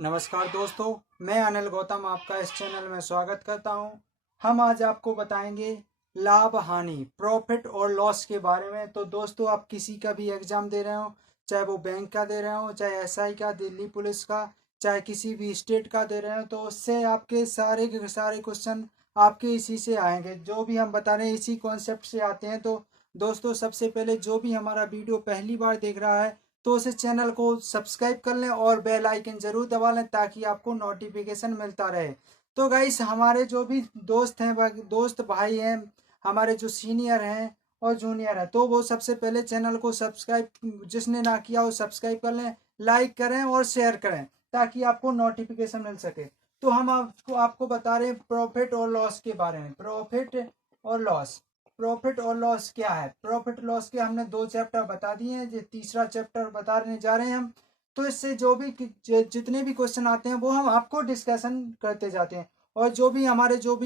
नमस्कार दोस्तों, मैं अनिल गौतम आपका इस चैनल में स्वागत करता हूं। हम आज आपको बताएंगे लाभ हानि, प्रॉफिट और लॉस के बारे में। तो दोस्तों, आप किसी का भी एग्जाम दे रहे हो, चाहे वो बैंक का दे रहे हो, चाहे एसआई का, दिल्ली पुलिस का, चाहे किसी भी स्टेट का दे रहे हो, तो उससे आपके सारे के सारे क्वेश्चन आपके इसी से आएंगे। जो भी हम बता रहे हैं इसी कॉन्सेप्ट से आते हैं। तो दोस्तों, सबसे पहले जो भी हमारा वीडियो पहली बार देख रहा है तो उस चैनल को सब्सक्राइब कर लें और बेल आइकन जरूर दबा लें ताकि आपको नोटिफिकेशन मिलता रहे। तो गाइस, हमारे जो भी दोस्त हैं, दोस्त भाई हैं, हमारे जो सीनियर हैं और जूनियर हैं, तो वो सबसे पहले चैनल को सब्सक्राइब, जिसने ना किया हो सब्सक्राइब कर लें, लाइक करें और शेयर करें ताकि आपको नोटिफिकेशन मिल सके। तो हम आपको बता रहे हैं प्रॉफिट और लॉस के बारे में। प्रॉफिट और लॉस क्या है? प्रॉफिट लॉस के हमने 2 चैप्टर बता दिए हैं, जो तीसरा चैप्टर बताने जा रहे हैं हम। तो इससे जो भी जितने भी क्वेश्चन आते हैं वो हम आपको डिस्कशन करते जाते हैं। और जो भी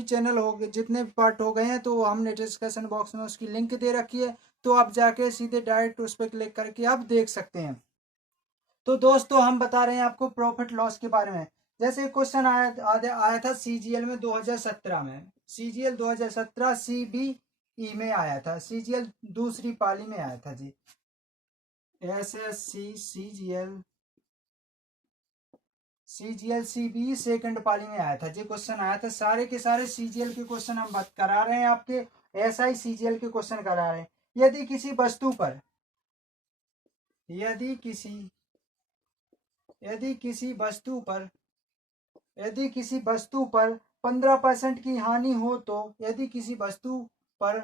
चैनल हो गए, जितने भी पार्ट हो गए हैं, तो हमने डिस्कशन बॉक्स में उसकी लिंक दे रखी है। तो आप जाके सीधे डायरेक्ट उस पर क्लिक करके आप देख सकते हैं। तो दोस्तों, हम बता रहे हैं आपको प्रॉफिट लॉस के बारे में। जैसे क्वेश्चन आया था सीजीएल में 2017 में। सीजीएल 2017 सीबीई में आया था। सीजीएल दूसरी पाली में आया था जी। एसएससी सीजीएल सीबी सेकंड पाली में आया था जी। क्वेश्चन आया था। सारे के सारे सीजीएल के क्वेश्चन हम बात करा रहे हैं आपके। एसआई सीजीएल के क्वेश्चन करा रहे हैं। यदि किसी वस्तु पर यदि किसी यदि किसी वस्तु पर यदि किसी वस्तु पर 15% की हानि हो, तो यदि किसी वस्तु पर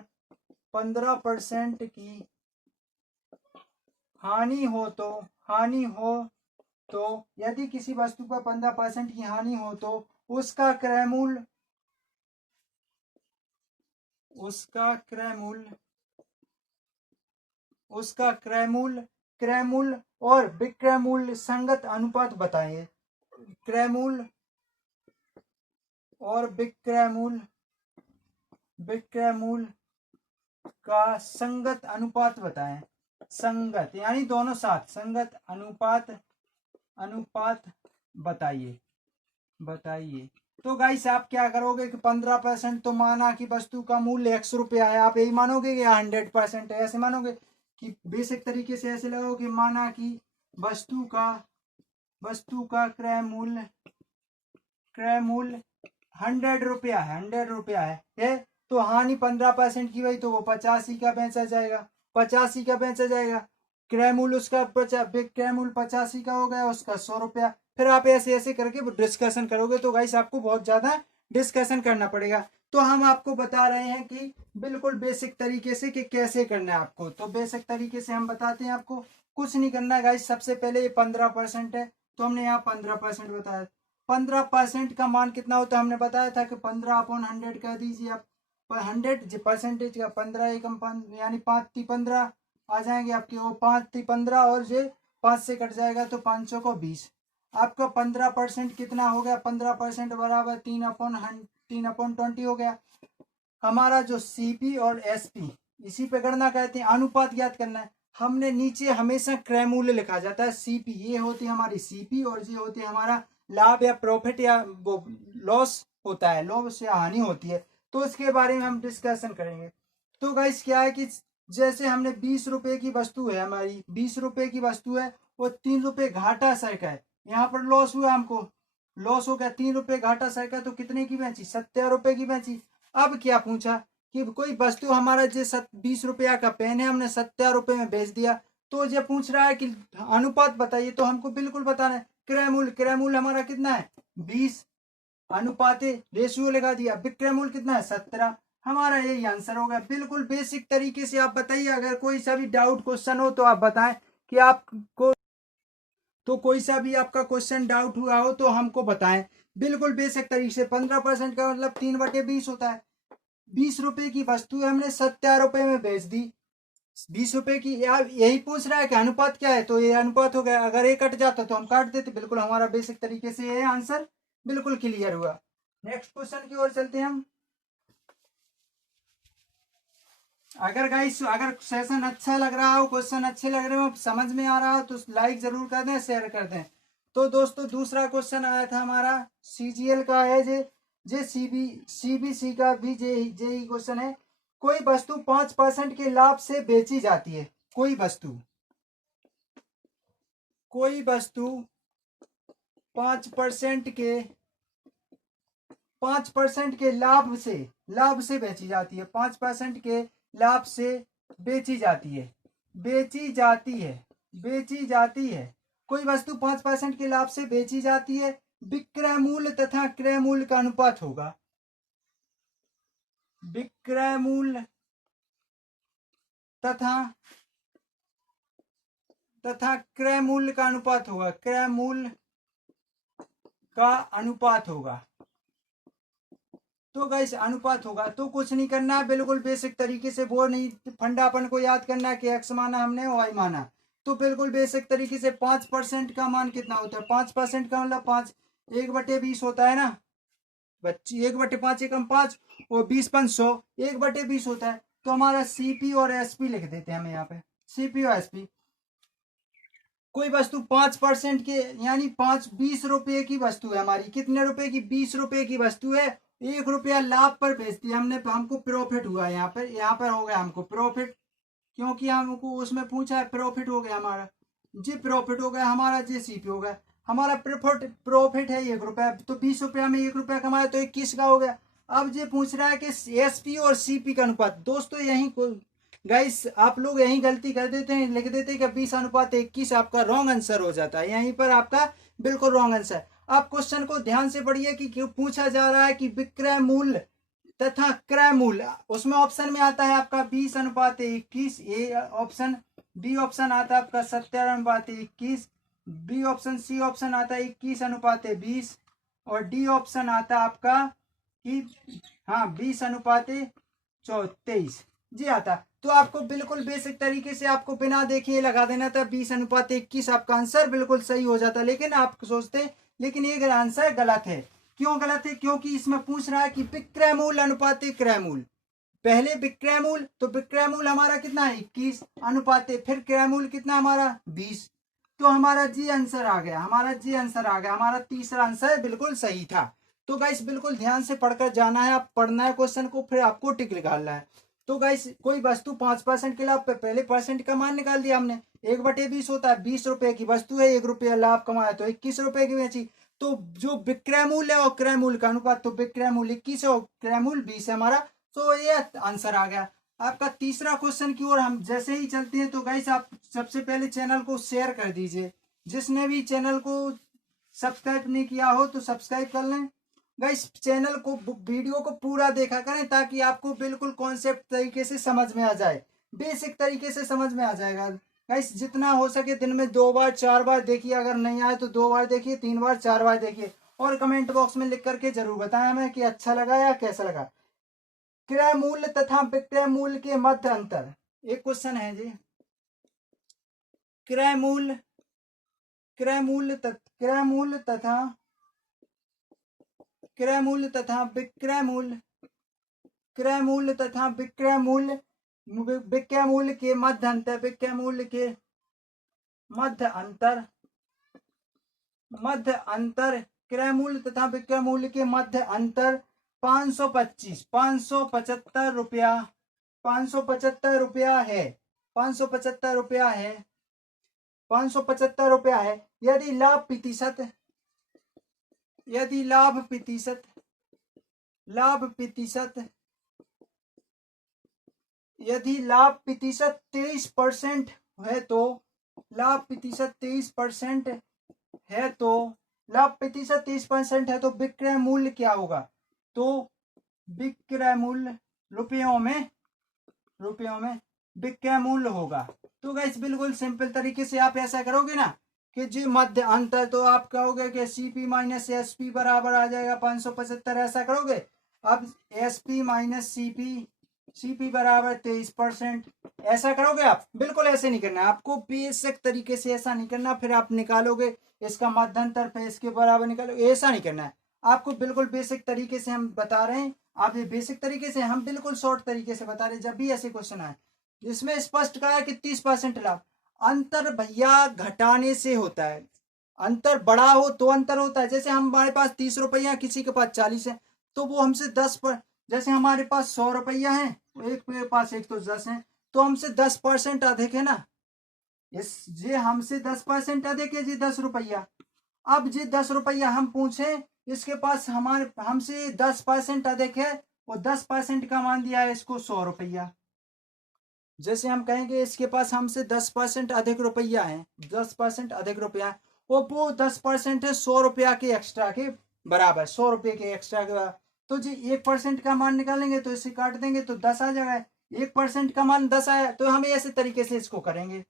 15% की हानि हो तो यदि किसी वस्तु पर 15% की हानि हो तो उसका क्रय मूल्य क्रय मूल्य और विक्रय मूल्य संगत अनुपात बताइए। क्रय मूल्य और विक्रय मूल्य का संगत अनुपात बताएं। संगत यानी दोनों साथ, संगत अनुपात बताइए। तो गाइस, आप क्या करोगे कि 15%, तो माना कि वस्तु का मूल्य 100 रुपया है, आप यही मानोगे कि 100% है, ऐसे मानोगे कि बेसिक तरीके से ऐसे लगोगे। माना कि वस्तु का क्रय मूल्य 100 रुपया है। तो हानि 15% की हुई तो वो 85 का बेचा जाएगा। 85 का बेचा जाएगा। क्रय मूल्य उसका क्रय मूल्य 85 का हो गया, उसका 100 रुपया। फिर आप ऐसे ऐसे करके डिस्कशन करोगे तो गाइस आपको बहुत ज्यादा डिस्कशन करना पड़ेगा। तो हम आपको बता रहे हैं कि बिल्कुल बेसिक तरीके से कि कैसे करना है आपको। तो बेसिक तरीके से हम बताते हैं आपको। कुछ नहीं करना है गाइस। सबसे पहले ये 15% है, तो हमने यहाँ 15% बताया। 15% का मान कितना होता है हमने बताया था कि 15/100 कर दीजिए आप। 100% का 15 एकम यानी 5×15 आ जाएंगे आपके। वो 5×15 और ये 5 से कट जाएगा तो 500 को 20। आपका 15% कितना हो गया? 15% बराबर 3/20 हो गया। हमारा जो सीपी और एसपी, इसी पे गणना कहते हैं। अनुपात ज्ञात करना है। हमने नीचे हमेशा क्रय मूल्य लिखा जाता है, सीपी। ये होती है हमारी सीपी और ये होती है हमारा लाभ या प्रॉफिट या वो लॉस होता है, लॉस या हानि होती है। तो इसके बारे में हम डिस्कशन करेंगे। तो गाइस, क्या है कि जैसे हमने 20 रुपए की वस्तु है, हमारी 20 रुपए की वस्तु है, वो 3 रुपए घाटा सर का है। यहाँ पर लॉस हुआ, हमको लॉस हो गया। 3 रुपए घाटा सर का, तो कितने की बेची? 70 रुपए की बेची। अब क्या पूछा कि कोई वस्तु हमारा जो 20 रुपया का पेन है, हमने 70 रुपए में बेच दिया। तो ये पूछ रहा है कि अनुपात बताइए। तो हमको बिल्कुल बताना है। क्रय मूल्य हमारा कितना है? 20 अनुपाते रेशियो लगा दिया। विक्रय मूल्य कितना है? 17। हमारा यही आंसर होगा। बिल्कुल बेसिक तरीके से आप बताइए। अगर कोई सा भी डाउट क्वेश्चन हो तो आप बताएं कि आपको, तो कोई सा भी आपका क्वेश्चन डाउट हुआ हो तो हमको बताएं। बिल्कुल बेसिक तरीके से। 15% का मतलब 3/20 होता है। 20 रुपए की वस्तु हमने 70 रुपए में बेच दी। 20 रुपए की, यार यही पूछ रहा है कि अनुपात क्या है, तो ये अनुपात हो गया। अगर ये कट जाता तो हम काट देते। बिल्कुल हमारा बेसिक तरीके से ये आंसर बिल्कुल क्लियर हुआ। नेक्स्ट क्वेश्चन की ओर चलते हैं हम। अगर सेशन अच्छा लग रहा हो, क्वेश्चन अच्छे लग रहे हो, समझ में आ रहा हो, तो लाइक जरूर कर दें, शेयर कर दें। तो दोस्तों दूसरा क्वेश्चन आया था हमारा सीजीएल का है, जे सीबीसी का भी जेई क्वेश्चन है। कोई वस्तु 5% के लाभ से बेची जाती है। कोई वस्तु 5% के 5% के लाभ से बेची जाती है। 5% के लाभ से बेची जाती है। कोई वस्तु 5% के लाभ से बेची जाती है। विक्रय मूल्य तथा क्रय मूल्य का अनुपात होगा। विक्रय मूल्य तथा क्रय मूल्य का अनुपात होगा। क्रय मूल्य का अनुपात होगा। तो गाइस अनुपात होगा, तो कुछ नहीं करना है, बिल्कुल बेसिक तरीके से वो नहीं फंडापन को याद करना है कि एक्स माना हमने वाई माना। तो बिल्कुल बेसिक तरीके से 5% का मान कितना होता है? 5% का मतलब 5 1/20 होता है ना बच्ची। 1/5 एकम 5 और 20/100 1/20 होता है। तो हमारा सीपी और एसपी लिख देते हैं हम यहाँ पे, सीपी और एसपी। कोई वस्तु 5% के यानी 20 रुपए की वस्तु है हमारी। कितने रुपए की? 20 रुपए की वस्तु है। 1 रुपया लाभ पर बेच दिया हमने, हमको प्रॉफिट हुआ। यहाँ पर हो गया हमको प्रॉफिट, क्योंकि हमको उसमें पूछा है। प्रॉफिट हो गया हमारा, जी प्रॉफिट हो गया हमारा, जी सीपी हो गया हमारा। प्रॉफिट है 1 रुपया, तो 20 रुपया में 1 रुपया कमाया तो 21 का हो गया। अब ये पूछ रहा है कि एसपी और सीपी का अनुपात। दोस्तों यही गाइस आप लोग यही गलती कर देते हैं, लिख देते हैं कि 20/21। आपका रॉन्ग आंसर हो जाता है, यहीं पर आपका बिल्कुल रॉन्ग आंसर। आप क्वेश्चन को ध्यान से पढ़िए कि क्यों पूछा जा रहा है कि विक्रय मूल्य तथा क्रय मूल्य। उसमें ऑप्शन में आता है आपका 20/21 ए ऑप्शन, बी ऑप्शन आता है आपका 70/21, बी ऑप्शन, सी ऑप्शन आता है 21/20 और डी ऑप्शन आता है आपका कि हाँ 20/23 जी आता। तो आपको बिल्कुल बेसिक तरीके से आपको बिना देखे लगा देना था। 20/21 आपका आंसर बिल्कुल सही हो जाता। लेकिन आप सोचते लेकिन ये आंसर गलत है। क्यों गलत है? क्योंकि इसमें पूछ रहा है कि विक्रय मूल्य अनुपात क्रय मूल्य। पहले विक्रय मूल्य, तो विक्रय मूल्य हमारा कितना है? 21 अनुपात, फिर क्रय मूल्य कितना हमारा? 20। तो हमारा जी आंसर आ गया, हमारा तीसरा आंसर बिल्कुल सही था। तो गाइस बिल्कुल ध्यान से पढ़कर जाना है, आप पढ़ना है क्वेश्चन को, फिर आपको टिक निकालना है। तो गाइस कोई वस्तु 5% के लाभ पे, पहले परसेंट का मान निकाल दिया हमने। 1/20 होता है। 20 रुपए की वस्तु है, 1 रुपया लाभ कमाया तो 21 रुपए की बेची। तो जो विक्रय मूल्य है और क्रय मूल्य का अनुपात, तो विक्रय मूल्य 21 है और क्रय मूल्य 20 है हमारा। तो ये आंसर आ गया आपका। तीसरा क्वेश्चन की ओर हम जैसे ही चलते हैं, तो गाइस आप सबसे पहले चैनल को शेयर कर दीजिए। जिसने भी चैनल को सब्सक्राइब नहीं किया हो तो सब्सक्राइब कर लें। गाइस चैनल को, वीडियो को पूरा देखा करें ताकि आपको बिल्कुल कॉन्सेप्ट तरीके से समझ में आ जाए, बेसिक तरीके से समझ में आ जाएगा। गाइस जितना हो सके दिन में 2 बार 4 बार देखिए, अगर नहीं आए तो 2 बार देखिए, 3 बार 4 बार देखिए, और कमेंट बॉक्स में लिख करके जरूर बताएं हमें कि अच्छा लगा या कैसा लगा। क्रय मूल्य तथा विक्रय मूल्य के मध्य अंतर, एक क्वेश्चन है जी। क्रय मूल्य तथा विक्रय मूल्य के मध्य अंतर, क्रय मूल्य तथा विक्रय मूल्य के मध्य अंतर 575 रुपया, 575 रुपया है, 575 रुपया है, 575 रुपया है। यदि लाभ प्रतिशत 23% है तो, लाभ प्रतिशत 23% है तो, विक्रय मूल्य क्या होगा? तो विक्रय मूल्य रुपयों में विक्रय मूल्य होगा। तो गाइस बिल्कुल सिंपल तरीके से आप ऐसा करोगे ना कि जी मध्य अंतर, तो आप कहोगे कि सीपी माइनस एसपी बराबर आ जाएगा 575, ऐसा करोगे। अब एसपी माइनस सीपी बराबर 23%, ऐसा करोगे आप। बिल्कुल ऐसे नहीं करना, आपको बेसिक तरीके से ऐसा नहीं करना, फिर आप निकालोगे इसका मध्यंतर फिर इसके बराबर निकालोगे, ऐसा नहीं करना है आपको। बिल्कुल बेसिक तरीके से हम बता रहे हैं, आप ये बेसिक तरीके से, हम बिल्कुल शॉर्ट तरीके से बता रहे हैं। जब भी ऐसे क्वेश्चन आए जिसमें स्पष्ट कहा है कि 30% लाभ, अंतर भैया घटाने से होता है। अंतर बड़ा हो तो अंतर होता है। जैसे हमारे पास 30 रुपया, किसी के पास 40 है, तो वो हमसे 10 पर, जैसे हमारे पास 100 रुपया है, एक के पास 1 तो 10 है, तो हमसे 10% अधिक है ना। इस ये हमसे 10% अधिक है जी 10 रुपया। अब जी 10 रुपया हम पूछे, इसके पास हमारे हमसे 10% अधिक है, और 10% का मान दिया है इसको 100 रुपया। जैसे हम कहेंगे इसके पास हमसे 10% अधिक रुपया है, 10% अधिक रुपया है, और वो 10% है 100 रुपया के एक्स्ट्रा के बराबर, 100 रुपये के एक्स्ट्रा के बराबर। तो जी 1% का मान निकालेंगे तो इसे काट देंगे तो 10 आ जाएगा। 1% का मान 10 आया, तो हम ऐसे तरीके से इसको करेंगे।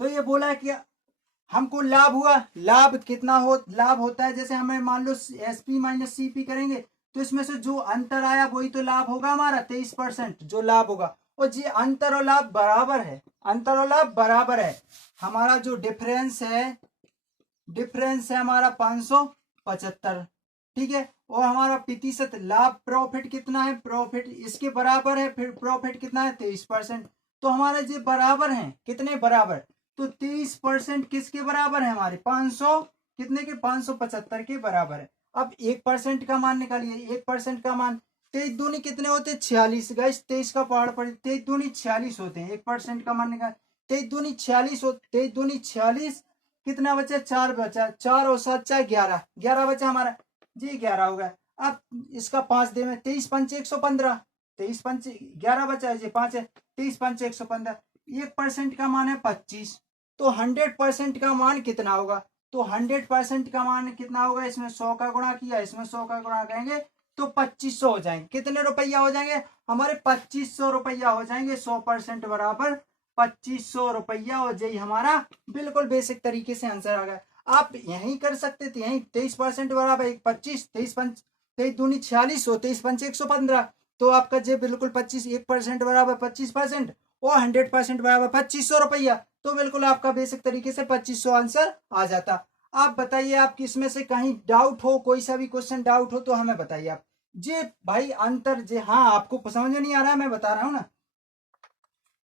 तो ये बोला है कि हमको लाभ हुआ, लाभ कितना हो, लाभ होता है, जैसे हमें मान लो SP माइनस CP करेंगे, तो इसमें से जो अंतर आया वही तो लाभ होगा हमारा, 23% जो लाभ होगा। और जी अंतर और लाभ बराबर है, अंतर और लाभ बराबर है। हमारा जो डिफरेंस है, डिफरेंस है हमारा 575, ठीक है। और हमारा प्रतिशत लाभ, प्रॉफिट कितना है, प्रॉफिट इसके बराबर है, फिर प्रॉफिट कितना है 23%। तो हमारे जी बराबर हैं, कितने बराबर, तो 23% किसके बराबर है, हमारे 500 कितने के, 575 के बराबर है। अब 1% का मान निकालिए, 1% का मान 23 दूनी कितने होते हैं 46, गाइस 23 का पहाड़ पड़े, 23 दूनी 46 होते हैं। 1% का मान निकाल, 23 दूनी 46 हो, 23 दूनी 46, कितना बचा, 4 बचा, 4 और 7 चाहे 11, 11 बचा हमारा जी, 11 हो गया। अब इसका 5 दे में, 23 पंचे 115, 23 पंचे 11 बचा है जी, 5 है, 23 पंचे 115। 1% का मान है 25, तो 100% का मान कितना होगा, तो 100% का मान कितना होगा, इसमें 100 का गुणा किया, इसमें 100 का गुणा करेंगे तो 2500 हो जाएंगे। कितने रुपया हो जाएंगे हमारे, 2500 रुपया हो जाएंगे। 100% बराबर 2500 रुपया हो जाए हमारा। बिल्कुल बेसिक तरीके से आंसर आ गया। आप यही कर सकते थे, यही 23% बराबर 25, 23 दूनी 46 हो, 23 पंच 115, तो आपका जे बिल्कुल 25, 1% बराबर 25%, और 100% बराबर 2500 रुपया। तो बिल्कुल आपका बेसिक तरीके से 2500 आंसर आ जाता। आप बताइए, आप किसमें से कहीं डाउट हो, कोई सा भी क्वेश्चन डाउट हो तो हमें बताइए आप जी। भाई अंतर जी, हाँ आपको समझ में नहीं आ रहा है, मैं बता रहा हूँ ना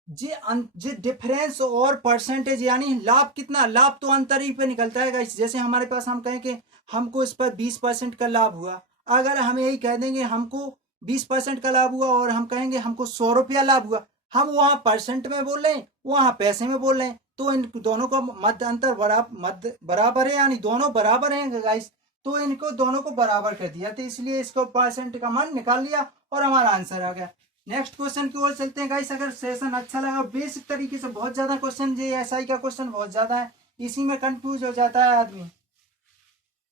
जी। जी डिफरेंस और परसेंटेज, यानी लाभ कितना, लाभ तो अंतर ही पे निकलता है गाइस। जैसे हमारे पास हम कहें कि हमको इस पर 20% का लाभ हुआ, अगर हम यही कह देंगे हमको 20% का लाभ हुआ, और हम कहेंगे हमको 100 रुपया लाभ हुआ, हम वहां परसेंट में बोल रहे हैं, वहां पैसे में बोल रहे हैं, तो इन दोनों का मध्य अंतर मध्य बराबर है, यानी दोनों बराबर हैं गाइस। तो इनको दोनों को बराबर कर दिया, तो इसलिए इसको परसेंट का मान निकाल लिया और हमारा आंसर आ गया। नेक्स्ट क्वेश्चन की ओर चलते हैं गाइस। अगर सेशन अच्छा लगा, बेसिक तरीके से बहुत ज्यादा क्वेश्चन, जी एसआई का क्वेश्चन बहुत ज्यादा है, इसी में कंफ्यूज हो जाता है आदमी।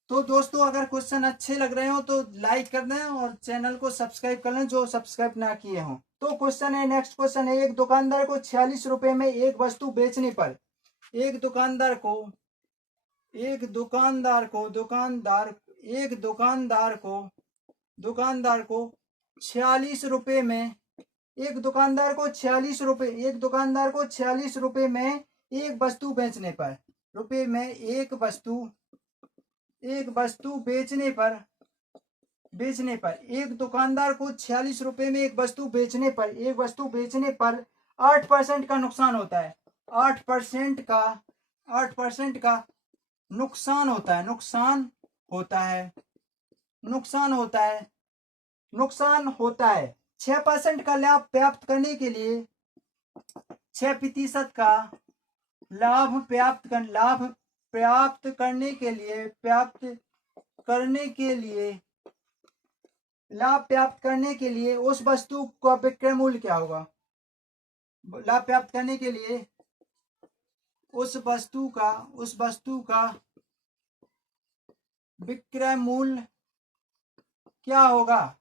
तो दोस्तों अगर क्वेश्चन अच्छे लग रहे हो तो लाइक कर दें और चैनल को सब्सक्राइब कर लें जो सब्सक्राइब ना किए हों। तो क्वेश्चन है, नेक्स्ट क्वेश्चन है, एक दुकानदार को 46 रुपए में एक वस्तु बेचने पर, एक दुकानदार को एक दुकानदार को दुकानदार एक दुकानदार को 46 रुपए में, एक दुकानदार को 46 रुपए, एक दुकानदार को 46 रुपए में एक वस्तु बेचने पर, रुपए में एक वस्तु बेचने पर एक दुकानदार को 46 रुपए में एक वस्तु बेचने पर 8% का नुकसान होता है। 8% का नुकसान होता है, नुकसान होता है। 6% का लाभ प्राप्त करने के लिए, 6% का लाभ प्राप्त करने के लिए उस वस्तु का विक्रय मूल्य क्या होगा, लाभ प्राप्त करने के लिए उस वस्तु का विक्रय मूल्य क्या होगा।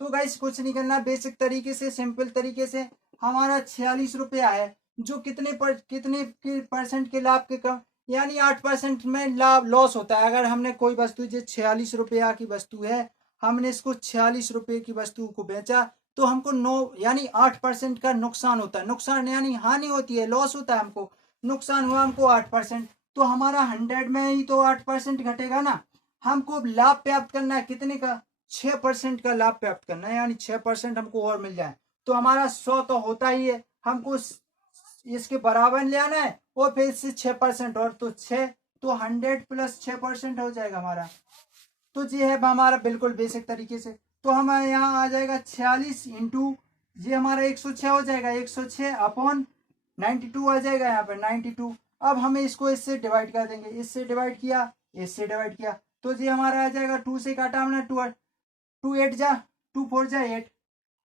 तो गाइस कुछ नहीं करना, बेसिक तरीके से, सिंपल तरीके से, हमारा 46 रुपया है, जो कितने परसेंट के लाभ के कम, यानी 8% में लाभ लॉस होता है। अगर हमने कोई वस्तु जो 46 रुपया की वस्तु है, हमने इसको 46 रुपये की वस्तु को बेचा, तो हमको 9 यानी 8% का नुकसान होता है। नुकसान यानी हानि होती है, लॉस होता है, हमको नुकसान हुआ हमको 8%। तो हमारा 100 में ही तो 8% घटेगा ना। हमको लाभ प्राप्त करना है कितने का, 6% का लाभ प्राप्त करना है, यानी 6% हमको और मिल जाए, तो हमारा 100 तो होता ही है। हमको इसके बराबर ले आना है और फिर इससे 6% और, तो 6, तो 100 प्लस 6% हो जाएगा हमारा। तो ये है हमारा बिल्कुल बेसिक तरीके से। तो हमारे यहाँ आ जाएगा 46 इंटू, ये हमारा 106 हो जाएगा, 106 अपॉन 92 आ जाएगा यहाँ पर 92। अब हमें इसको इससे डिवाइड कर देंगे, इससे डिवाइड किया, इससे डिवाइड किया, तो ये हमारा आ जाएगा 2 से काटा हमने, 2 8 जा, 2 4 जा 8,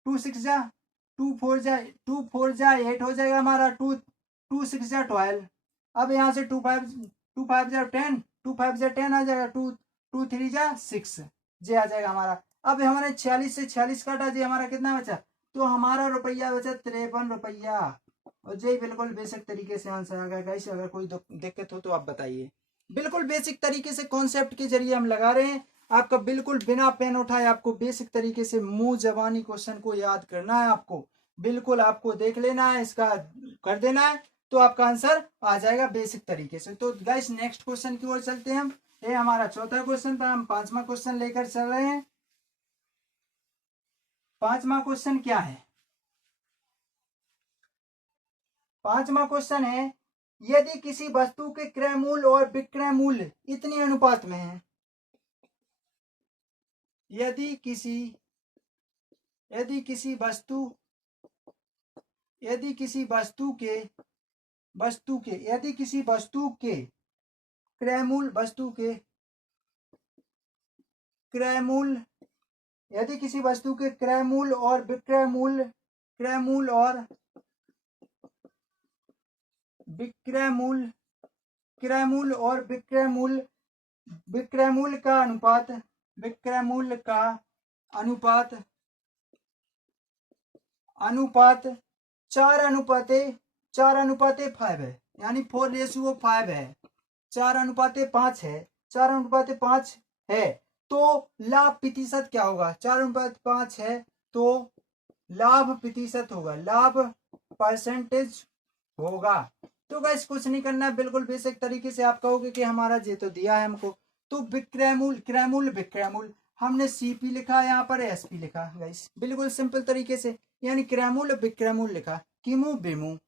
2 6 जा, 2 4 जा, 2 4 जा 8 हो जाएगा हमारा, 2 6 जा 12। अब यहाँ से 2 5 जा 10, 2 5 जा 10 आ जाएगा, 2 3 जा 6, ये आ जाएगा हमारा। अब हमारे 46 से 46 काटा, जी हमारा कितना बचा, तो हमारा रुपया बचा 53 रुपया। और जी बिल्कुल बेसिक तरीके से आंसर आ गया गाइस। अगर कोई दिक्कत हो तो आप बताइए। बिल्कुल बेसिक तरीके से कॉन्सेप्ट के जरिए हम लगा रहे हैं, आपका बिल्कुल बिना पेन उठाए आपको बेसिक तरीके से मुंह जबानी क्वेश्चन को याद करना है। आपको बिल्कुल आपको देख लेना है, इसका कर देना है, तो आपका आंसर आ जाएगा बेसिक तरीके से। तो गाइस नेक्स्ट क्वेश्चन की ओर चलते हैं हम। ये हमारा चौथा क्वेश्चन था, हम पांचवा क्वेश्चन लेकर चल रहे हैं। पांचवा क्वेश्चन क्या है, पांचवा क्वेश्चन है, यदि किसी वस्तु के क्रय मूल्य और विक्रय मूल्य इतनी अनुपात में है, यदि किसी वस्तु के क्रय मूल्य यदि किसी वस्तु के क्रय मूल्य और विक्रय मूल्य का अनुपात 4:5 है, यानी 4:5 है, 4:5 है, 4:5 है, तो लाभ प्रतिशत क्या होगा, 4:5 है तो लाभ प्रतिशत होगा, लाभ परसेंटेज होगा। तो गाइस कुछ नहीं करना है, बिल्कुल बेसिक तरीके से आप कहोगे कि हमारा ये तो दिया है हमको, तो विक्रय मूल्य हमने सीपी लिखा, यहाँ पर एसपी लिखा गाइस, बिल्कुल सिंपल तरीके से, यानी क्रय मूल्य विक्रय मूल्य लिखा, किमू बिमू।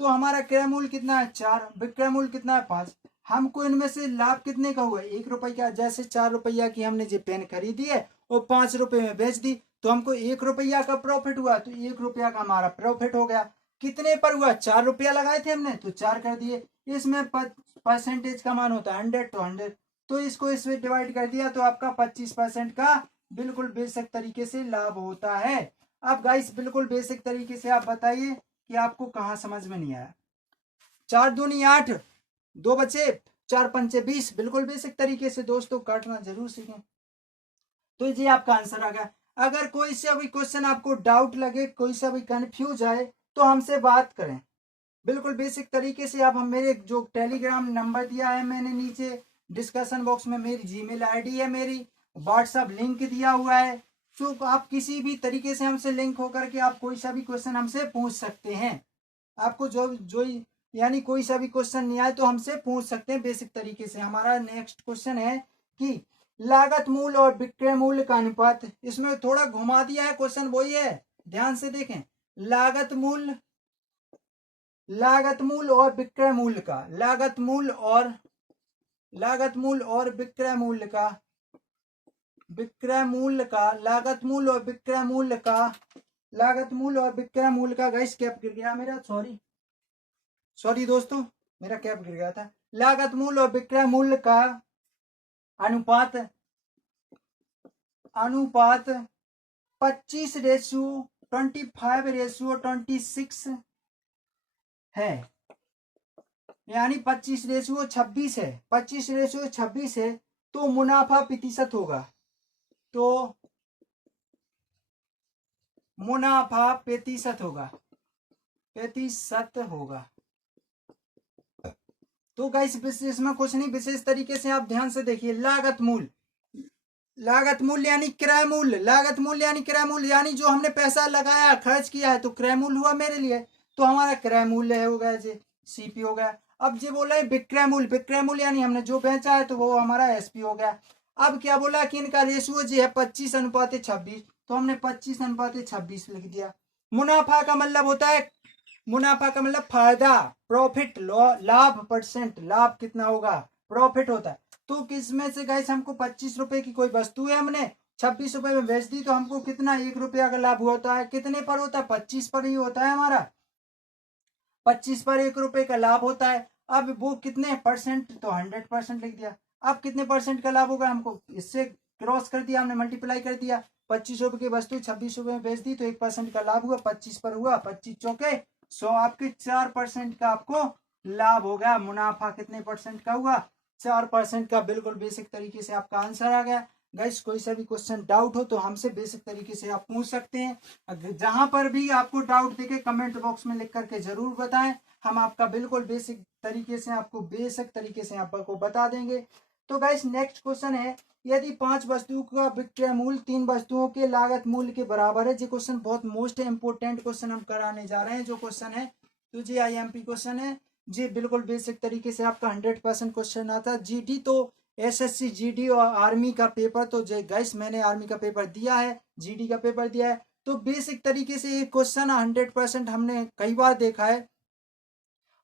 तो हमारा क्रय मूल्य कितना है 4, विक्रय मूल्य कितना है 5। हमको इनमें से लाभ कितने का हुआ, 1 रुपए का। जैसे 4 रुपया की हमने ये पेन खरीदी है और 5 रुपए में बेच दी, तो हमको 1 रुपया का प्रॉफिट हुआ, तो 1 रुपया का हमारा प्रॉफिट हो गया। कितने पर हुआ, 4 रुपया लगाए थे हमने तो 4 कर दिए। इसमें परसेंटेज का मान होता है 100, तो 100, तो इसको इसमें डिवाइड कर दिया, तो आपका 25% का बिल्कुल बेसिक तरीके से लाभ होता है। अब गाइस बिल्कुल बेसिक तरीके से आप बताइए कि आपको कहाँ समझ में नहीं आया। 4 दूनी 8, 2 बचे, 4 पंचे 20, बिल्कुल बेसिक तरीके से दोस्तों काटना जरूर सीखें। तो ये आपका आंसर आ गया। अगर कोई सा भी क्वेश्चन आपको डाउट लगे, कोई सा भी कंफ्यूज आए, तो हमसे बात करें बिल्कुल बेसिक तरीके से। आप हम मेरे जो टेलीग्राम नंबर दिया है मैंने नीचे डिस्कशन बॉक्स में, मेरी जीमेल आईडी है, मेरी व्हाट्सएप लिंक दिया हुआ है, तो आप किसी भी तरीके से हमसे लिंक होकर के आप कोई सा भी क्वेश्चन हमसे पूछ सकते हैं। आपको जो यानी कोई सा भी क्वेश्चन नहीं आए तो हमसे पूछ सकते हैं बेसिक तरीके से। हमारा नेक्स्ट क्वेश्चन है कि लागत मूल्य और विक्रय मूल्य का अनुपात, इसमें थोड़ा घुमा दिया है क्वेश्चन, वही है, ध्यान से देखें। लागत मूल्य और विक्रय मूल्य का, लागत मूल्य और विक्रय मूल्य का, गाइस कैप गिर गया मेरा, सॉरी दोस्तों, मेरा कैप गिर गया था। लागत मूल्य और विक्रय मूल्य का अनुपात 25:25:26 है, यानी 25:26 है, 25:26 है, तो मुनाफा प्रतिशत होगा, तो मुनाफा प्रतिशत होगा। तो गाइस इसमें कुछ नहीं, विशेष तरीके से आप ध्यान से देखिए। लागत मूल्य यानी क्रय मूल्य, यानी जो हमने पैसा लगाया खर्च किया है, तो क्रय मूल्य हुआ मेरे लिए, तो हमारा क्रय मूल्य हो गया, जी सीपी हो गया। अब जो बोला है विक्रय मूल्य यानी हमने जो बेचा है, तो वो हमारा एसपी हो गया। अब क्या बोला कि इनका रेशियो जो है 25:26, तो हमने 25:26 लिख दिया। मुनाफा का मतलब होता है मुनाफा का मतलब फायदा, प्रॉफिट, लाभ परसेंट, लाभ कितना होगा, प्रॉफिट होता है। तो किसमें से गाइस हमको 25 रुपए की कोई वस्तु है, हमने 26 रुपए में बेच दी, तो हमको कितना 1 रुपया का लाभ होता है, कितने पर होता है, 25 पर ही होता है हमारा, 25 पर 1 रुपए का लाभ होता है। अब वो कितने परसेंट, तो 100% लिख दिया। अब कितने परसेंट का लाभ होगा, हमको इससे क्रॉस कर दिया हमने, मल्टीप्लाई कर दिया, 25 रुपए की वस्तु 26 रुपए में बेच दी, तो 1% का लाभ हुआ, 25 पर हुआ, 25 चौके 100, आपके 4% का आपको लाभ होगा। मुनाफा कितने परसेंट का हुआ, 4% का। बिल्कुल बेसिक तरीके से आपका आंसर आ गया। गाइस कोई सा भी क्वेश्चन डाउट हो तो हमसे बेसिक तरीके से आप पूछ सकते हैं। जहां पर भी आपको डाउट दिखे कमेंट बॉक्स में लिख करके जरूर बताएं, हम आपका बिल्कुल बेसिक तरीके से आपको बेसिक तरीके से आपको बता देंगे। तो गाइस नेक्स्ट क्वेश्चन है, यदि 5 वस्तुओं का विक्रय मूल्य 3 वस्तुओं के लागत मूल्य के बराबर है। ये क्वेश्चन बहुत मोस्ट इंपोर्टेंट क्वेश्चन हम कराने जा रहे हैं। जो क्वेश्चन है तो जी IMP क्वेश्चन है जी, बिल्कुल बेसिक तरीके से आपका 100% क्वेश्चन आता है। GD तो SSC GD और आर्मी का पेपर, तो गाइस मैंने आर्मी का पेपर दिया है, GD का पेपर दिया है, तो बेसिक तरीके से ये क्वेश्चन 100% हमने कई बार देखा है,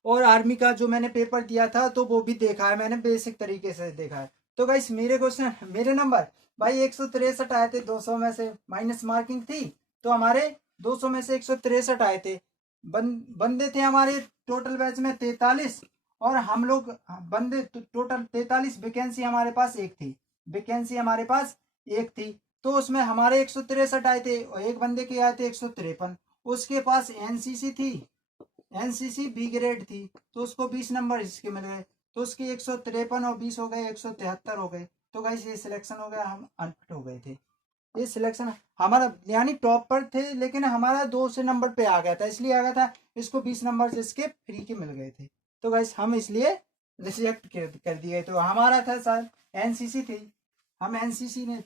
और आर्मी का जो मैंने पेपर दिया था तो वो भी देखा है मैंने, बेसिक तरीके से देखा है। तो गाइस मेरे क्वेश्चन, मेरे नंबर भाई 163 आए थे, 200 में से माइनस मार्किंग थी, तो हमारे 200 में से 163 आए थे। बंदे थे हमारे टोटल बैच में 43, और हम लोग बंदे टोटल 43, वैकेंसी हमारे पास एक थी, वैकेंसी हमारे पास एक थी। तो उसमें हमारे 163 आए थे, और एक बंदे के आए थे 153। उसके पास NCC थी, NCC B ग्रेड थी, तो उसको 20 नंबर इसके मिल गए, तो उसके 153 और 20 हो गए, 173 हो गए। तो गाइस ये सिलेक्शन हो गया, हम अनफिट हो गए थे। ये सिलेक्शन हमारा, यानी टॉप पर थे, लेकिन हमारा 2 से नंबर पे आ गया था, इसलिए आ गया था, इसको 20 नंबर इसके फ्री के मिल गए थे। तो गाइस हम इसलिए रिजेक्ट कर दिए। तो हमारा था सर NCC थी, हम NCC ने,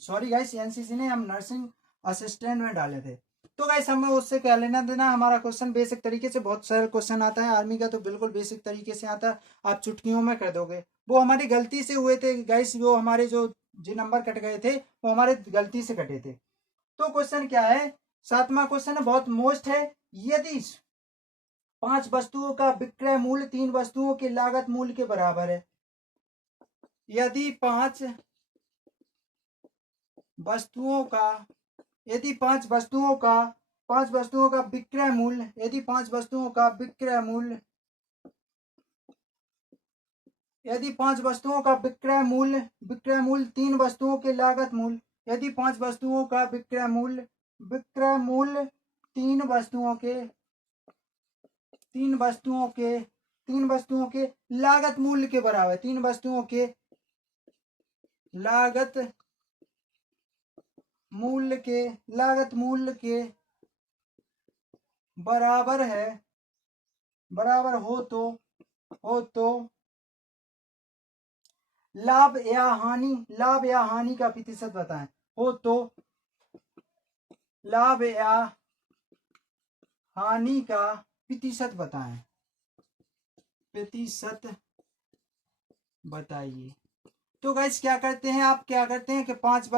सॉरी गाइस NCC ने हम नर्सिंग असिस्टेंट में डाले थे। तो गाइस हमें उससे क्या लेना देना, हमारा क्वेश्चन बेसिक तरीके से, बहुत सरल क्वेश्चन आता है आर्मी का, तो बिल्कुल बेसिक तरीके से आता है, आप चुटकियों में कर दोगे। वो हमारी गलती से हुए थे गाइस, वो हमारे जो नंबर कट गए थे वो हमारे गलती से कटे थे। तो क्वेश्चन क्या है, 7वां क्वेश्चन है, बहुत मोस्ट है। यदि 5 वस्तुओं का विक्रय मूल्य 3 वस्तुओं के लागत मूल्य के बराबर है, यदि 5 वस्तुओं का, यदि 5 वस्तुओं का, 5 वस्तुओं का विक्रय मूल्य, यदि 5 वस्तुओं का विक्रय मूल्य, यदि 5 वस्तुओं का विक्रय मूल्य 3 वस्तुओं के लागत मूल्य, यदि 5 वस्तुओं का विक्रय मूल्य 3 वस्तुओं के, 3 वस्तुओं के लागत मूल्य के बराबर, 3 वस्तुओं के लागत मूल्य के बराबर है, बराबर हो तो लाभ या हानि का प्रतिशत बताएं। हो तो लाभ या हानि का प्रतिशत बताएं, प्रतिशत बताइए। तो गाइस क्या करते हैं, आप क्या करते हैं कि 5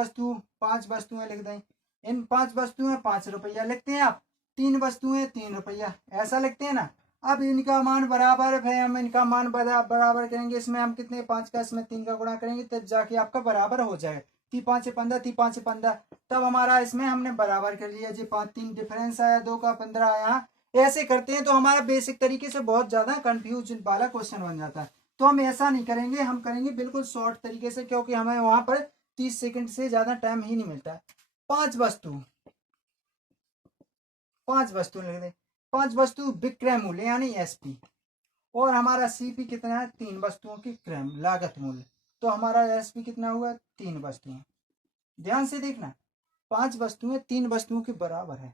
वस्तुएं लिख दें, इन 5 वस्तुएं 5 रुपया लिखते हैं आप, 3 वस्तुएं 3 रुपया, ऐसा लिखते हैं ना। अब इनका मान बराबर है, हम इनका मान बराबर करेंगे, इसमें हम कितने 5 का इसमें 3 का गुणा करेंगे, तब जाके आपका बराबर हो जाएगा। 3 5 15, 3 5 15, तब हमारा इसमें हमने बराबर कर लिया जी, 5 3 डिफरेंस आया, 2 का 15 आया। ऐसे करते हैं तो हमारा बेसिक तरीके से बहुत ज्यादा कंफ्यूज वाला क्वेश्चन बन जाता है। तो हम ऐसा नहीं करेंगे, हम करेंगे बिल्कुल शॉर्ट तरीके से, क्योंकि हमें वहां पर 30 सेकंड से ज्यादा टाइम ही नहीं मिलता है। 5 वस्तु, 5 वस्तु लिख दे, 5 वस्तु विक्रय मूल्य यानी SP, और हमारा CP कितना है, 3 वस्तुओं की क्रय लागत मूल्य, तो हमारा SP कितना हुआ, 3 वस्तुएं। ध्यान से देखना, 5 वस्तुएं 3 वस्तुओं के बराबर है,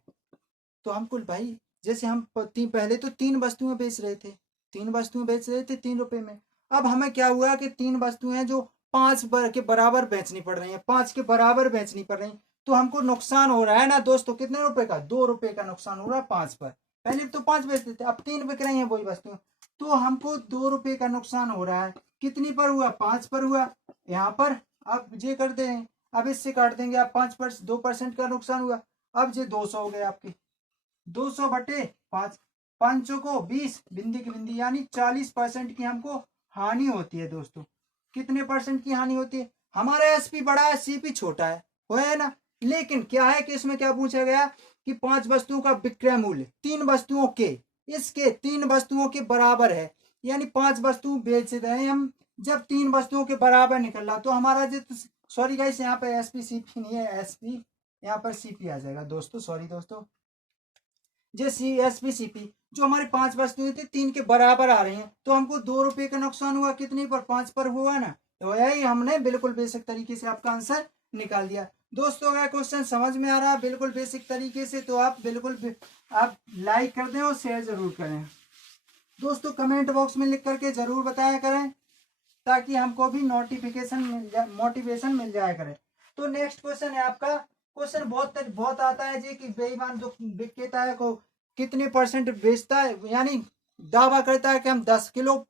तो हमको भाई, जैसे हम पहले तो 3 वस्तुएं बेच रहे थे, 3 वस्तुएं बेच रहे थे 3 रुपए में। अब हमें क्या हुआ कि 3 वस्तुएं जो 5 के बराबर बेचनी पड़ रही है, 5 के बराबर बेचनी पड़ रही, तो हमको नुकसान हो रहा है ना दोस्तों, कितने रुपए का, 2 रुपए का नुकसान हो रहा है 5 पर। पहले तो 5 बेचते थे, अब 3 बिक रही है वही वस्तु, तो हमको 2 रुपए का नुकसान हो रहा है। कितनी पर हुआ, 5 पर हुआ। यहाँ पर आप ये कर दे, अब इससे काट देंगे आप, 5% 2% का नुकसान हुआ। अब ये 200 हो गए आपके, 200 बटे 5, पांचों को 20 बिंदी की बिंदी, यानी 40% की हमको हानि होती है दोस्तों। कितने परसेंट की हानि होती है? हमारा एसपी बड़ा है, सीपी छोटा है, वो है ना। लेकिन क्या है कि इसमें क्या पूछा गया कि 5 वस्तुओं का विक्रय मूल्य 3 वस्तुओं के, इसके 3 वस्तुओं के बराबर है, यानी 5 वस्तु बेच रहे हैं हम, जब 3 वस्तुओं के बराबर निकल रहा तो हमारा जो, सॉरी गाइस यहाँ पे एसपी सीपी नहीं है, एसपी यहाँ पर सीपी आ जाएगा दोस्तों, सॉरी दोस्तों। जो सी एसपी सीपी जो हमारी 5 वस्तुएं थी 3 के बराबर आ रही हैं, तो हमको 2 रुपए का नुकसान हुआ, कितने पर? 5 पर हुआ ना। तो यही हमने बिल्कुल बेसिक तरीके से आपका आंसर निकाल दिया दोस्तों। अगर क्वेश्चन समझ में आ रहा है बिल्कुल बेसिक तरीके से, तो आप बिल्कुल आप लाइक कर दें और शेयर जरूर करें दोस्तों। कमेंट बॉक्स में लिख करके जरूर बताया करें, ताकि हमको भी नोटिफिकेशन मिल जाए, मोटिवेशन मिल जाया करे। तो नेक्स्ट क्वेश्चन है आपका, क्वेश्चन बहुत आता है जी कि बेईमान जो विक्रेता है को कितने परसेंट बेचता है, यानी दावा करता है कि हम 10 किलो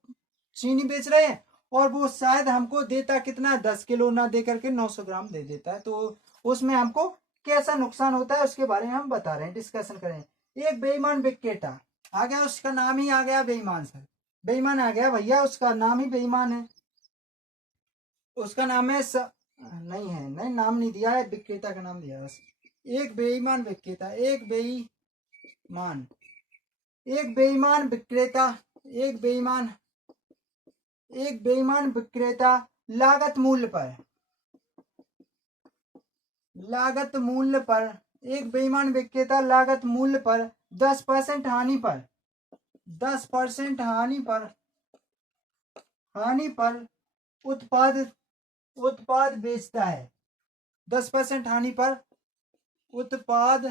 चीनी बेच रहे हैं और वो शायद हमको देता कितना, 10 किलो ना दे करके 900 ग्राम दे देता है। तो उसमें हमको कैसा नुकसान होता है उसके बारे में हम बता रहे हैं, डिस्कशन करें। एक बेईमान विक्रेता आ गया, उसका नाम ही आ गया बेईमान सर, बेईमान आ गया भैया, उसका नाम ही बेईमान है। उसका नाम है नहीं है, नहीं नाम नहीं दिया है, विक्रेता का नाम दिया है बस। एक बेईमान विक्रेता, एक बेईमान, एक बेईमान विक्रेता, एक बेईमान, एक बेईमान विक्रेता लागत मूल्य पर, लागत मूल्य पर, एक बेईमान विक्रेता लागत मूल्य पर 10% हानि पर, 10% हानि पर, हानि पर उत्पाद उत्पाद बेचता है। 10% हानि पर उत्पाद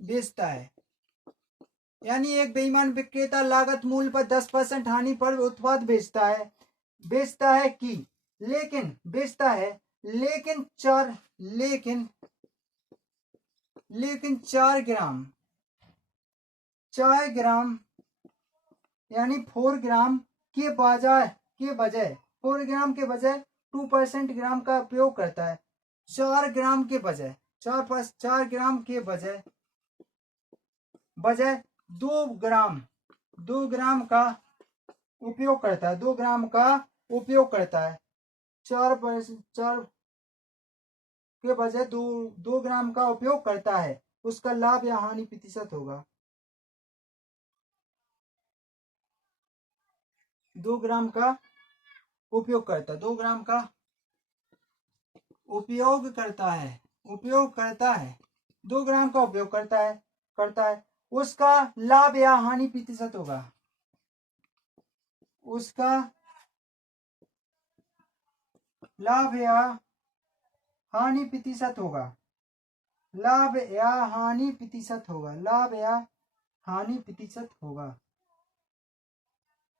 बेचता है, यानी एक बेईमान विक्रेता लागत मूल्य पर 10% हानि पर उत्पाद बेचता है, बेचता है कि, लेकिन बेचता है, लेकिन लेकिन 4 ग्राम यानी 4 ग्राम के बजाय 4 ग्राम के बजाय 2% ग्राम का उपयोग करता है। 4 ग्राम के बजाय 4 ग्राम के बजाय 2 ग्राम का उपयोग करता है, 2 ग्राम का उपयोग करता है। 4 के बजाय 2 ग्राम का उपयोग करता है, उसका लाभ या हानि प्रतिशत होगा। 2 ग्राम का उपयोग करता है, 2 ग्राम का उपयोग करता है, 2 ग्राम का उपयोग करता है, उसका लाभ या हानि प्रतिशत होगा, उसका लाभ या हानि प्रतिशत होगा, लाभ या हानि प्रतिशत होगा, लाभ या हानि प्रतिशत होगा,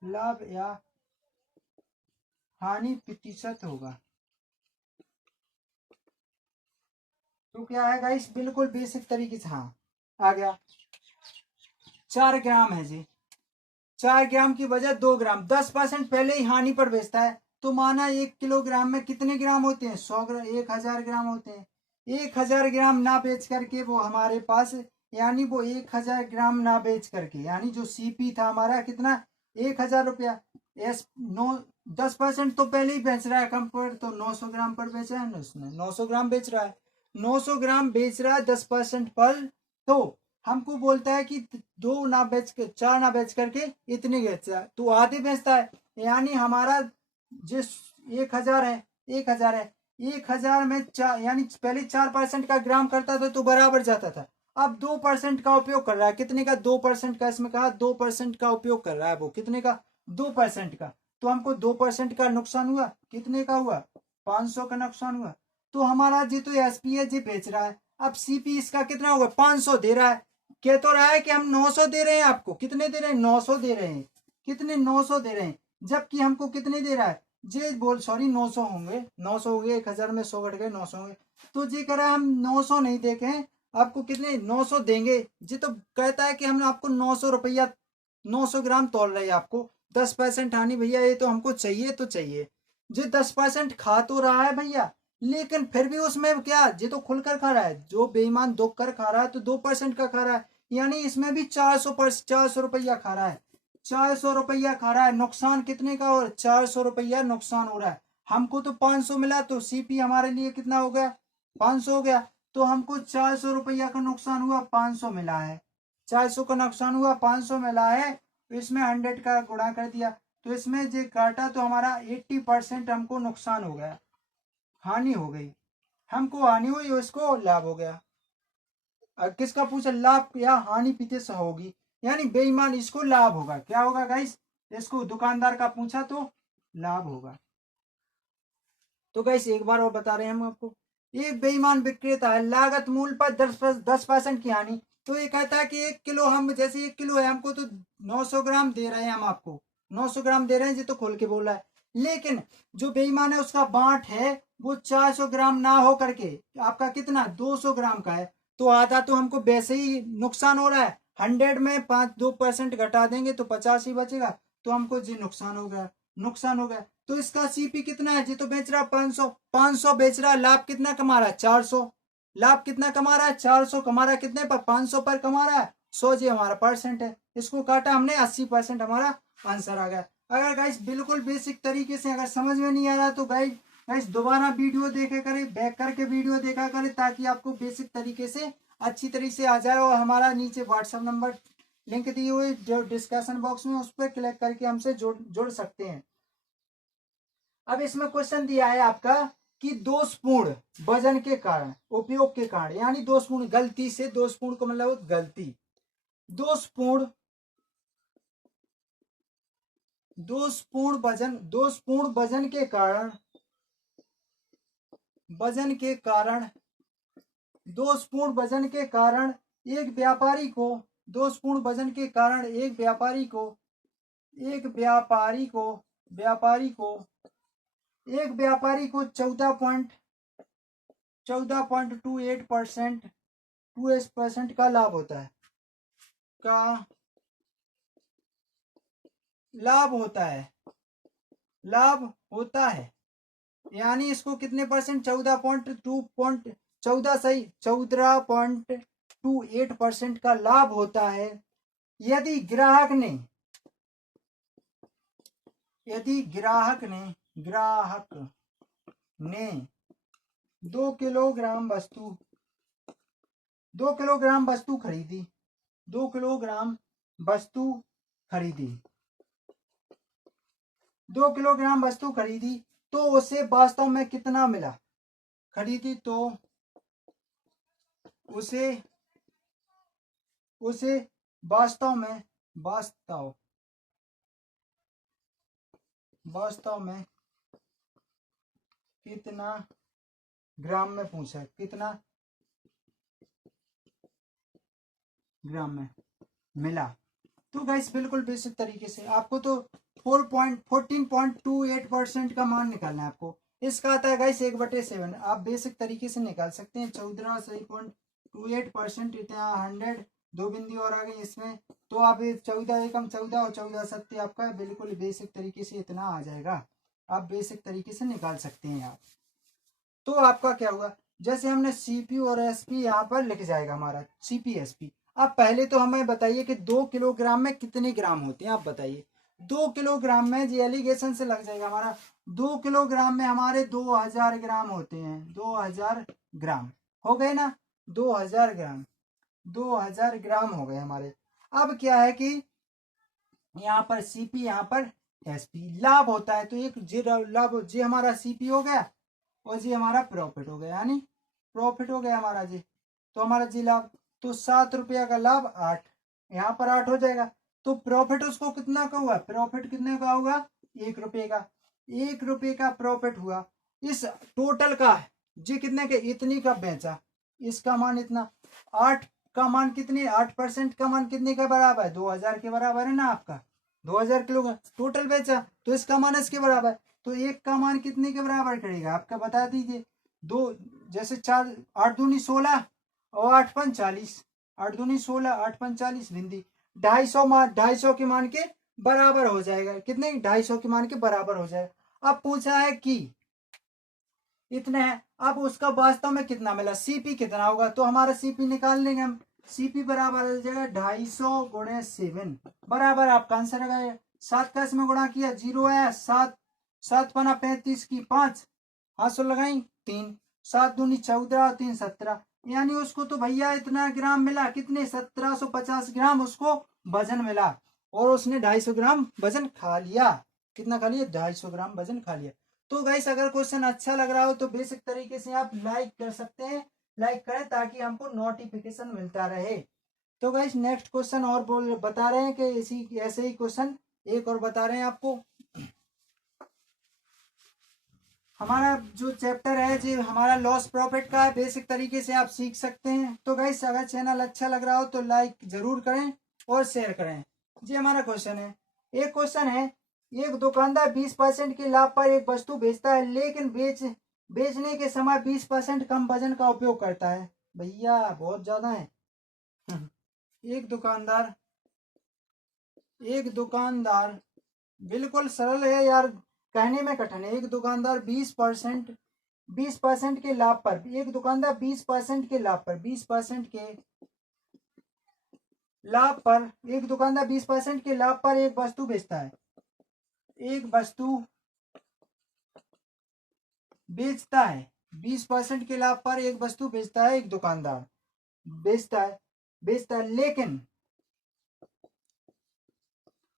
लाभ या हानि प्रतिशत होगा। तो क्या है गाइस, बिल्कुल बेसिक तरीके से, हाँ आ गया। 4 ग्राम है जी, 4 ग्राम की बजाय 2 ग्राम, 10% पहले ही हानि पर बेचता है। तो माना 1 किलोग्राम में कितने ग्राम होते हैं? 100 ग्राम, 1000 ग्राम होते हैं। 1000 ग्राम ना बेच करके वो हमारे पास, यानी वो 1000 ग्राम ना बेच करके, यानी जो सीपी था हमारा कितना, 1000 रुपया। एस 10% तो पहले ही बेच रहा है कम पर, तो 900 ग्राम पर बेच रहा है ना, उसने 900 ग्राम बेच रहा है, 900 ग्राम बेच रहा है 10% पर। तो हमको बोलता है कि 2 ना बेच के, 4 ना बेच करके इतने बेचता है, तो आधे बेचता है, यानी हमारा जिस 1000 है, 1000 में 4, यानी पहले 4% का ग्राम करता था तो बराबर जाता था। अब 2% का उपयोग कर रहा है, कितने का? 2% का, इसमें कहा 2% का उपयोग कर रहा है वो, कितने का? 2% का। तो हमको 2% का नुकसान हुआ, कितने का हुआ? 500 का नुकसान हुआ। तो हमारा जी तो एसपी है जी बेच रहा है, अब सीपी इसका कितना होगा? 500 दे रहा है, कह तो रहा है कि हम 900 दे रहे हैं आपको, कितने दे रहे हैं? 900 दे रहे हैं, कितने? 900 दे रहे हैं, जबकि हमको कितने दे रहा है जे बोल, सॉरी 900 होंगे, 900 हो गए, 1000 में 100 घट गए, 900 होंगे। तो जी कह रहा है हम 900 नहीं देखे, आपको कितने? 900 देंगे जी। तो कहता है कि हम आपको 900 रुपया, 900 ग्राम तोल रहे हैं आपको, 10% हानि भैया, ये तो हमको चाहिए तो चाहिए जी। 10% खा तो रहा है भैया, लेकिन फिर भी उसमें क्या, ये तो खुलकर खा रहा है, जो बेईमान दुख कर खा रहा है तो 2% का खा रहा है, यानी इसमें भी 400 रुपया खा रहा है, 400 रुपया खा रहा है। नुकसान कितने का? और 400 रुपया नुकसान हो रहा है। हमको तो 500 मिला, तो सीपी हमारे लिए कितना हो गया? 500 हो गया। तो हमको 400 रुपया का नुकसान हुआ, 500 मिला है। 400 का नुकसान हुआ, 500 मिला है। तो इसमें 100 का गुणा कर दिया, तो इसमें जो काटा तो हमारा 80% हमको नुकसान हो गया, हानि हो गई। हमको हानि हुई, उसको लाभ हो गया। किसका पूछा? लाभ या हानि पीते से होगी, यानी बेईमान इसको लाभ होगा। क्या होगा गाइस? इसको दुकानदार का पूछा तो लाभ होगा। तो गाइस एक बार और बता रहे हैं हम आपको, एक बेईमान विक्रेता है, लागत मूल्य पर 10% की हानि। तो ये कहता है कि 1 किलो, हम जैसे 1 किलो है, हमको तो 900 ग्राम दे रहे हैं, हम आपको 900 ग्राम दे रहे हैं, ये तो खोल के बोल रहा है। लेकिन जो बेईमान है उसका बांट है वो 400 ग्राम ना हो करके आपका कितना 200 ग्राम का है। तो आधा तो हमको वैसे ही नुकसान हो रहा है, 100 में 2% घटा देंगे तो 50 ही बचेगा, तो हमको जी नुकसान हो गया, नुकसान हो गया। तो इसका सीपी कितना है जी? तो बेच रहा 500, 500 बेच रहा, लाभ कितना कमा रहा है? 400। लाभ कितना कमा रहा है? 400 कमा रहा है, कितने पर? 500 पर कमा रहा है। 100 जी हमारा परसेंट है, इसको काटा हमने, 80% हमारा आंसर आ गया। अगर गाइस बिल्कुल बेसिक तरीके से अगर समझ में नहीं आ रहा तो गाइस गाइस दोबारा वीडियो देखे करें, बैक करके वीडियो देखा करें, ताकि आपको बेसिक तरीके से अच्छी तरीके से आ जाए। और हमारा नीचे व्हाट्सएप नंबर लिंक दी हुई जो डिस्कशन बॉक्स में, उस पर क्लिक करके हमसे जुड़ सकते हैं। अब इसमें क्वेश्चन दिया है आपका कि दोषपूर्ण वजन के कारण, उपयोग के कारण, यानी दोषपूर्ण गलती से, दोषपूर्ण को मतलब गलती, दोषपूर्ण दोषपूर्ण वजन के कारण, वजन के कारण, दोषपूर्ण वजन के कारण एक व्यापारी को, दोषपूर्ण वजन के कारण एक व्यापारी को, एक व्यापारी को, व्यापारी को, एक व्यापारी को 14.28% का लाभ होता है, का लाभ होता है, लाभ होता है। यानी इसको कितने परसेंट? 14.28% का लाभ होता है। यदि ग्राहक ने, यदि ग्राहक ने 2 किलोग्राम वस्तु, 2 किलोग्राम वस्तु खरीदी, 2 किलोग्राम वस्तु खरीदी, 2 किलोग्राम वस्तु खरीदी, तो उसे वास्तव में कितना मिला? खरीदी तो उसे वास्तव में, वास्तव में कितना ग्राम में पूछा है, कितना ग्राम में मिला। तो गाइस बिल्कुल बेसिक तरीके से आपको तो 14.28% का मान निकालना है आपको। इसका आता है गाइस 1/7, आप बेसिक तरीके से निकाल सकते हैं। 14.28% इतना 100, 2 बिंदी और आ गई इसमें, तो आप 14 एकम 14 और 14 सत्य आपका बिल्कुल बेसिक तरीके से इतना आ जाएगा। आप बेसिक तरीके से निकाल सकते हैं आप। तो आपका क्या हुआ? जैसे हमने सीपी और एसपी यहाँ पर लिख जाएगा हमारा सीपी एसपी। अब पहले तो हमें बताइए कि 2 किलोग्राम में कितने ग्राम होते हैं, आप बताइए। 2 किलोग्राम में जी एलिगेशन से लग जाएगा हमारा, 2 किलोग्राम में हमारे 2000 ग्राम होते हैं, 2000 ग्राम हो गए ना, 2000 ग्राम, 2000 ग्राम हो गए हमारे। अब क्या है कि यहाँ पर सीपी, यहाँ पर एसपी, लाभ होता है तो एक जी लाभ, जी हमारा सीपी हो गया और जी हमारा प्रॉफिट हो गया, यानी प्रॉफिट हो गया हमारा जी। तो हमारा जी लाभ, तो 7 रुपया का लाभ 8, यहाँ पर 8 हो जाएगा। तो प्रॉफिट उसको कितना का हुआ? प्रॉफिट कितने का होगा? 1 रुपये का, 1 रुपये का प्रॉफिट हुआ। इस टोटल का जी कितने के, इतनी का बेचा, इसका मान इतना, 8 का मान कितने, 8% का मान कितने का बराबर है? 2000 के बराबर है ना आपका, 2000 किलो का टोटल बेचा, तो इसका मान इसके बराबर। तो एक का मान कितने के बराबर करेगा आपका, बता दीजिए। दो, जैसे 4, 8 दूनी 16 और 8 पंच 40, 8 दूनी 16, 8 पंच 40 बिंदी, 250 मान, 250 के मान के बराबर हो जाएगा। कितने? 250 के मान के बराबर हो जाएगा। अब पूछा है कि इतने है, अब उसका वास्तव में कितना मिला, सीपी कितना होगा, तो हमारा सीपी निकाल लेंगे हम। सीपी बराबर आ जाएगा 250 गुणे 7 बराबर आपका आंसर है। 7 का इसमें गुणा किया 0 है, 7 7 पना 35 की 5 हाथ सौ लगाई 3 7 दूनी 14 3 17 यानी उसको तो भैया इतना ग्राम मिला, कितने 1750 ग्राम उसको वजन मिला और उसने 250 ग्राम वजन खा लिया। कितना खा लिया? 250 ग्राम वजन खा लिया। तो गाइस अगर क्वेश्चन अच्छा लग रहा हो तो बेसिक तरीके से आप लाइक कर सकते हैं, लाइक करें ताकि हमको नोटिफिकेशन मिलता रहे। तो गाइस नेक्स्ट क्वेश्चन और बोल बता रहे हैं कि इसी ऐसे ही क्वेश्चन एक और बता रहे हैं आपको। हमारा जो चैप्टर है जी हमारा लॉस प्रॉफिट का है, बेसिक तरीके से आप सीख सकते हैं। तो गाइस अगर चैनल अच्छा लग रहा हो तो लाइक जरूर करें और शेयर करें। जी हमारा क्वेश्चन है, एक क्वेश्चन है, एक दुकानदार 20% के लाभ पर एक वस्तु बेचता है लेकिन बेचने के समय 20% कम वजन का उपयोग करता है। भैया बहुत ज्यादा है। एक दुकानदार बिल्कुल सरल है यार, कहने में कठिन है। एक दुकानदार 20% के लाभ पर, एक दुकानदार 20% के लाभ पर 20% के लाभ पर एक दुकानदार 20% के लाभ पर एक वस्तु बेचता है, एक वस्तु बेचता है 20% के लाभ पर एक वस्तु बेचता है, एक दुकानदार बेचता है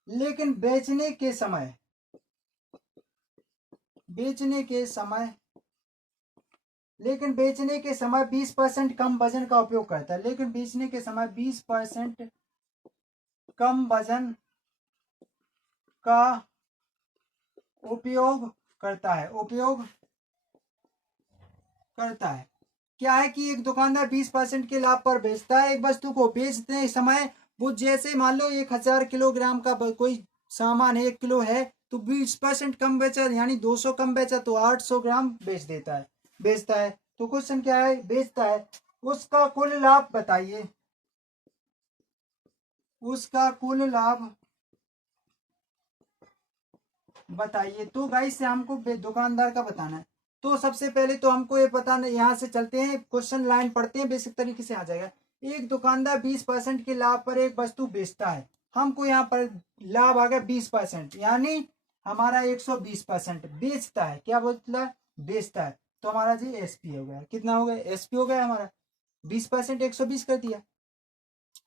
लेकिन बेचने के समय 20% कम वजन का उपयोग करता है, लेकिन बेचने के समय 20% कम वजन का उपयोग करता है। क्या है कि एक दुकानदार 20% के लाभ पर बेचता है एक वस्तु को, बेचते समय वो जैसे मान लो 1000 किलोग्राम का कोई सामान 1 किलो है तो 20% कम बेचा यानी 200 कम बेचा तो 800 ग्राम बेचता है। तो क्वेश्चन क्या है? बेचता है, उसका कुल लाभ बताइए, उसका कुल लाभ बताइए। तो गाइस से हमको दुकानदार का बताना है। तो सबसे पहले तो हमको ये पता नहीं, यहाँ से चलते हैं क्वेश्चन लाइन पढ़ते हैं, बेसिक तरीके से आ जाएगा। एक दुकानदार 20% के लाभ पर एक वस्तु बेचता है, हमको यहाँ पर लाभ आ गया 20% यानी हमारा 120% बेचता है। क्या बोलता है? बेचता है। तो हमारा जी एसपी हो गया, कितना हो गया? एसपी हो गया हमारा 20% 120 कर दिया,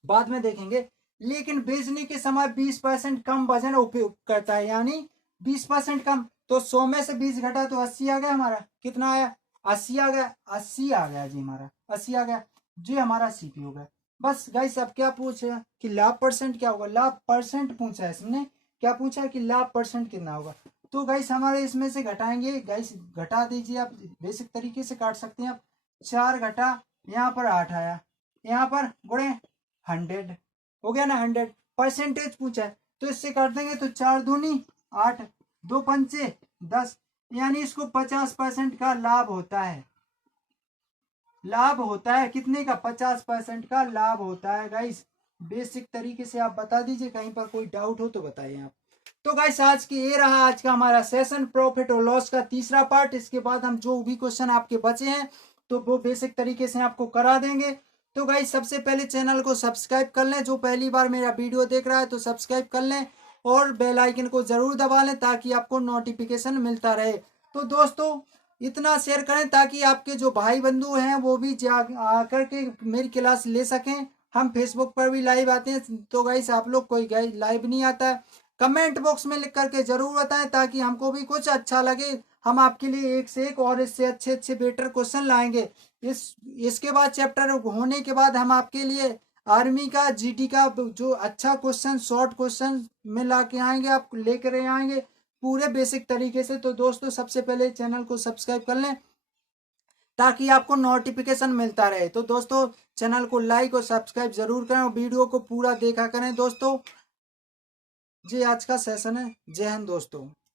बाद में देखेंगे। लेकिन बेचने के समय 20% कम वजन उपयोग करता है यानी 20% कम, तो 100 में से 20 घटा तो 80 आ गया हमारा। कितना आया? 80 आ गया, 80 आ गया जी हमारा, 80 आ गया जी हमारा सीपी हो गया। बस गाइस अब क्या पूछा कि लाभ परसेंट क्या होगा? लाभ परसेंट पूछा है इसने, क्या पूछा है कि लाभ परसेंट कितना होगा। तो गाइस हमारे इसमें से घटाएंगे, गाइस घटा दीजिए आप, बेसिक तरीके से काट सकते हैं आप। 4 घटा यहाँ पर 8 आया, यहाँ पर गुणे 100 हो गया ना, 100 परसेंटेज पूछा है तो इससे काट देंगे तो 4 दूनी 8 2 पंचे 10 यानी इसको 50% का लाभ होता है। कितने का? 50% का लाभ होता है। गाइस बेसिक तरीके से आप बता दीजिए, कहीं पर कोई डाउट हो तो बताइए आप। तो गाइस आज की ये रहा आज का हमारा सेशन प्रॉफिट और लॉस का तीसरा पार्ट। इसके बाद हम जो भी क्वेश्चन आपके बचे हैं तो वो बेसिक तरीके से आपको करा देंगे। तो गाइस सबसे पहले चैनल को सब्सक्राइब कर लें, जो पहली बार मेरा वीडियो देख रहा है तो सब्सक्राइब कर लें और बेल आइकन को जरूर दबा लें ताकि आपको नोटिफिकेशन मिलता रहे। तो दोस्तों इतना शेयर करें ताकि आपके जो भाई बंधु हैं वो भी आकर के मेरी क्लास ले सकें। हम फेसबुक पर भी लाइव आते हैं, तो गाइस आप लोग कोई लाइव नहीं आता है कमेंट बॉक्स में लिख करके जरूर बताएं ताकि हमको भी कुछ अच्छा लगे। हम आपके लिए एक से एक और इससे अच्छे अच्छे बेटर क्वेश्चन लाएंगे। इसके बाद चैप्टर होने के बाद हम आपके लिए आर्मी का जीडी का जो अच्छा क्वेश्चन शॉर्ट क्वेश्चन में ला के आएंगे, आप लेकर आएंगे पूरे बेसिक तरीके से। तो दोस्तों सबसे पहले चैनल को सब्सक्राइब कर लें ताकि आपको नोटिफिकेशन मिलता रहे। तो दोस्तों चैनल को लाइक और सब्सक्राइब जरूर करें और वीडियो को पूरा देखा करें दोस्तों। जी आज का सेशन है। जय हिंद दोस्तों।